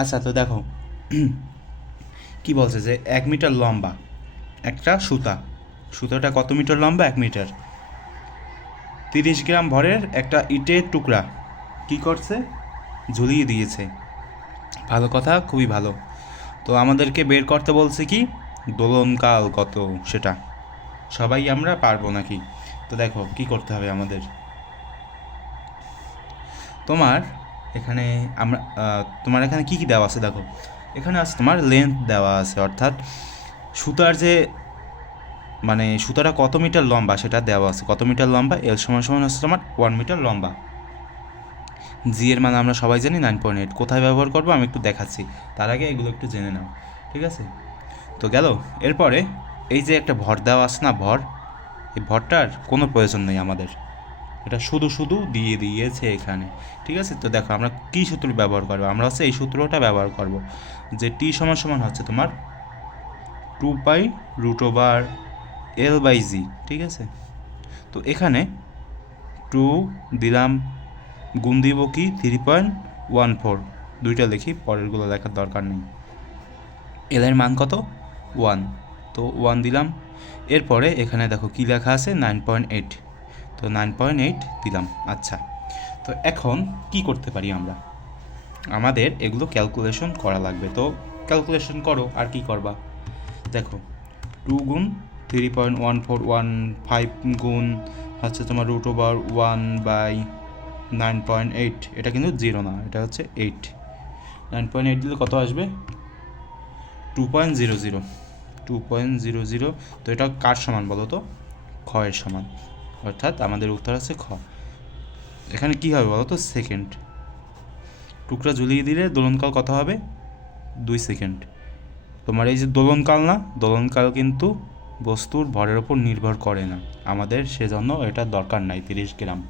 আচ্ছা, তো দেখো কি বলছে যে 1 মিটার লম্বা একটা সুতা, সুতাটা কত মিটার লম্বা? 1 মিটার। 30 গ্রাম ভরের একটা ইটের টুকরা কি করছে? ঝুলিয়ে দিয়েছে। ভালো কথা, খুবই ভালো। তো আমাদেরকে বের করতে বলছে কি দোলনকাল কত, সেটা সবাই আমরা পারবো নাকি? তো দেখো কি করতে হবে আমাদের। তোমার এখানে আমরা তোমার এখানে কি কি দেওয়া আছে দেখো। এখানে আছে তোমার লেন্থ দেওয়া আছে, অর্থাৎ সুতার যে মানে সুতাটা কত মিটার লম্বা সেটা দেওয়া আছে। কত মিটার লম্বা? এল সমান সমান হচ্ছে তোমার 1 মিটার লম্বা। জি এর মান আমরা সবাই জানি 9.8। কোথায় ব্যবহার করবো আমি একটু দেখাচ্ছি, তার আগে এগুলো একটু জেনে নাও, ঠিক আছে? তো গেল। এরপরে এই যে একটা ভর দেওয়া আছে না, ভর, এই ভরটার কোনো প্রয়োজন নেই আমাদের, এটা শুধু শুধু দিয়ে দিয়েছে এখানে, ঠিক আছে? তো দেখো আমরা কী সূত্র ব্যবহার করবো, আমরা হচ্ছে এই সূত্রটা ব্যবহার করব, যে টি সমান সমান হচ্ছে তোমার 2π√L/G, ঠিক আছে? তো এখানে 2 দিলাম, গুণ দিব কি 3.14, দুইটা লিখি, পরেরগুলো লেখার দরকার নেই। এল এর মান কত? 1, তো 1 দিলাম। এরপরে এখানে দেখো কি লেখা আছে 9.8, তো 9.8 দিলাম। আচ্ছা, তো এখন কি করতে পারি আমরা? আমাদের এগুলো ক্যালকুলেশন করা লাগবে, তো ক্যালকুলেশন করো। আর কি করবা দেখো, 2 গুণ 3.1415 গুণ হচ্ছে তোমার √1/9.8, এটা কিন্তু 0 না, এটা হচ্ছে 8। 9.8 দিলে কত আসবে? 2.00। 2.00, তো এটা কার সমান বলো তো? খ এর সমান, অর্থাৎ আমাদের উত্তর আছে খ। এখানে কি হবে বলো তো? সেকেন্ড। টুকরা ঝুলিয়ে দিলে দোলনকাল কত হবে? 2 সেকেন্ড। তোমার এই যে দোলনকাল না, দোলনকাল কিন্তু বস্তুর ভরের ওপর নির্ভর করে না, আমাদের সেজন্য এটা দরকার নাই 30 গ্রাম।